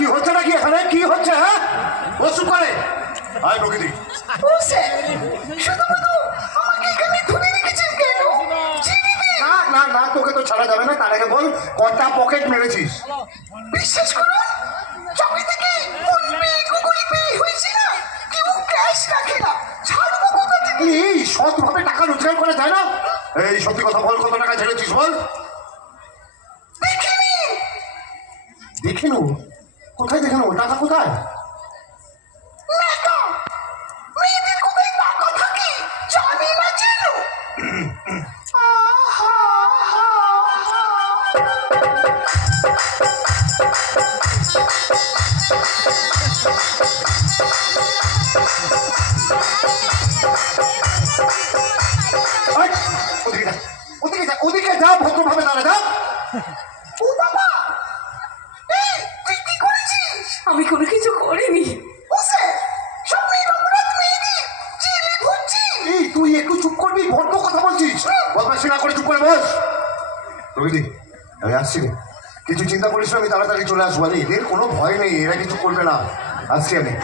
কি হচ্ছে নাকি এখানে? কি হচ্ছে? হ্যাঁ, বসু করে আয় প্রকৃতি। না না না, তোকে তো ছাড়া যাবে না। তার আগে বল কটা পকেট মেরেছিস? বিশ্বাস করো, যবে থেকে হয়েছে না, কেউ ক্যাশ রাখে না। ছাড়বো কোথা থেকে? এই সৎ ভাবে টাকা রোজগার করে যায় না? এই সত্যি কথা বল, কত টাকা ছেড়েছিস বল? দেখিনি। দেখিনু? কোথায় দেখানো? টাকা কোথায়? মেয়েদের কোথায় টাকা থাকে জানি না যেন। ওদিকে যা, ভদ্রভাবে দাঁড়া যা। ও বাবা, এই তুই কি করেছিস? আমি কোনো কিছু করিনি। বসে সব মেয়ের অপরাধ মেয়েদের জেলে ভরছি। এই তুই একটু চুপ করবি? ভদ্র কথা বলছিস, বদমাইশি না করে চুপ করে বস। প্রকৃতি আমি আসছি রে, কিছু চিন্তা করিস না, আমি তাড়াতাড়ি চলে আসবো। আরে এদের কোনো ভয় নেই, এরা কিছু করবে না। আসছি আমি।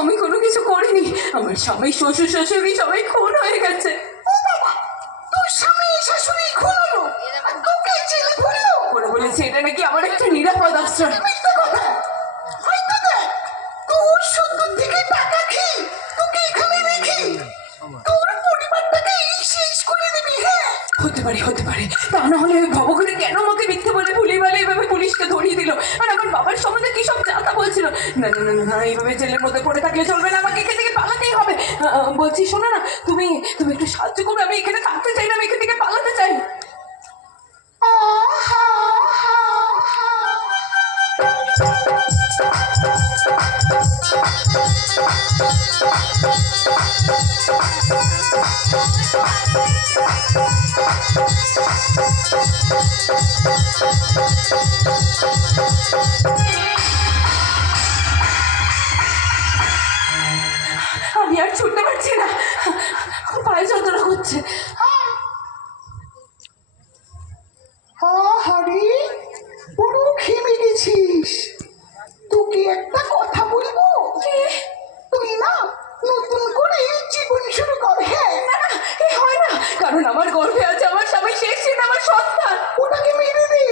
আমি কোনো কিছু করিনি। আমার স্বামী, শ্বশুর শাশুড়ি সবাই খুন হয়ে গেছে। ও বাবা, তোর স্বামী শাশুড়ি খুন হলো আর তোকে জেলে ভরলো? ওরা বলেছে এটা নাকি আমার একটা নিরাপদ আশ্রয়। মিথ্যা কথা। হয়তো দেখ, তোর সুন্দর থেকে টাকা খেয়ে তোকে এখানে রেখে তোর পরিবারটাকে শেষ করে দিবি। হ্যাঁ, হতে পারে, হতে পারে। তা না হলে ওই ভবঘুরে কেন আমাকে মিথ্যে বলে ভুলিয়ে ভালে এভাবে পুলিশকে ধরিয়ে দিল? আর আমার বাবার সম্বন্ধে কি সব জাতা বলছিল। না না না না, এইভাবে জেলের মধ্যে পড়ে থাকলে চলবে না, আমাকে এখান থেকে পালাতেই হবে। বলছি শোনো না, তুমি তুমি একটু সাহায্য করো। আমি এখানে থাকতে চাই না, আমি এখান থেকে পালাতে চাই। আমি আর ছুটতে পারছি না, পায়ে যন্ত্রণা করছে। হরি, পুরো ঘেমে গেছিস। তোকে একটা কথা বলবো। তুই না নতুন করে জীবন শুরু কর। হ্যাঁ, না না, এ হয় না, কারণ আমার গর্ভে আছে আমার স্বামী, শেষ ছিল আমার সন্তান। ওটাকে মেরে দে।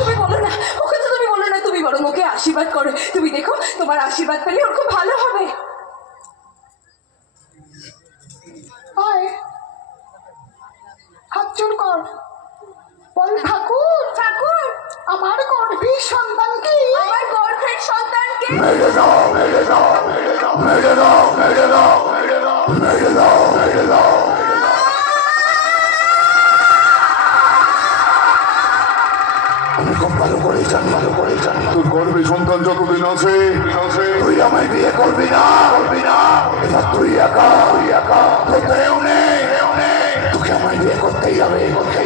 তুমি বলো না, ওকে তো তুমি বলো না, তুমি বরং ওকে আশীর্বাদ করো। তুমি দেখো, তোমার আশীর্বাদ পেলে ওর খুব ভালো হবে। আয়, হাত জোর কর, বল ঠাকুর ঠাকুর, আমার গর্ভের সন্তানকে, আমার গর্ভের সন্তানকে মেরে দাও, মেরে দাও, মেরে দাও, মেরে দাও, মেরে দাও, মেরে দাও, মেরে দাও। আমি খুব ভালো করেই জানি, ভালো করেই জানি তোর গর্ভে সন্তান যতদিন আছে তুই আমায় বিয়ে করবি না, করবি না। এটা তুই একা, তুই একা, তোর কেউ নেই, তোকে আমায় বিয়ে করতেই হবে, করতেই